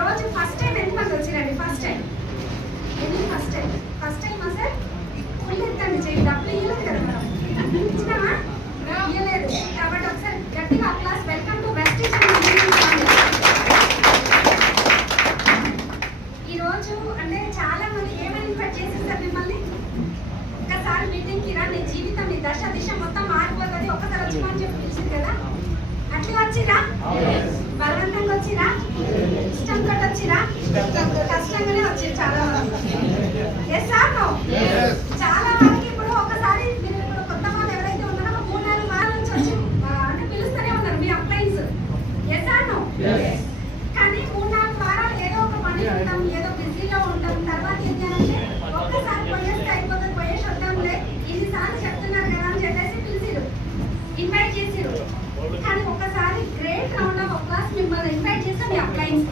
రోజు first time ఎంతమంది వచ్చిరండి? First time first time sir full ఎత్తండి చేయి. డబ్బులు ఇవ్వలేదు కదా మనం, ఇచ్చినామా? ఇవ్వలేదు. కాబట్టి ఒకసారి గట్టిగా క్లాస్ వెల్కమ్ టు బెస్ట్ ఈరోజు. అంటే చాలా మంది ఏమని ఇన్వైట్ చేశారు సార్ మిమ్మల్ని? ఒక్కసారి మీటింగ్కి రా, నీ జీవితం నీ దశ దిశ మొత్తం మారిపోతుంది, ఒక్కసారి వచ్చిమని చెప్పి పిలిచింది కదా. అట్లా వచ్చిరా? బలవంతంగా వచ్చిరా? ఇష్టం తోటి వచ్చిరా? కష్టంగానే వచ్చారు చాలా మంది. Yes or no? చాలా మందికి ఇప్పుడు ఒకసారి మీరు ఇప్పుడు కొత్త వాళ్ళు ఎవరైతే ఉన్నారో 3-4 వారాల నుంచి వచ్చి అంటే పిలుస్తూనే ఉన్నారు మీ అప్లైన్స్. Yes or no? కానీ 3-4 వారాలు ఏదో ఒక పని ఉంటాం, ఏదో బిజీలో ఉంటాం. తర్వాత ఏంటి అంటే ఒక్కసారి పోయేస్తే అయిపోతుంది, పోయేసి వద్దాంలే, ఇన్నిసార్లు చెప్తున్నారు కదా అని చెప్పేసి పిలిచిరు, ఇన్వైట్ చేసిరు. కానీ ఒక్కసారి గ్రేట్ రౌండ్ ఆఫ్ అప్లాస్ మిమ్మల్ని ఇన్వైట్ చేస్తే మీ అప్లైన్స్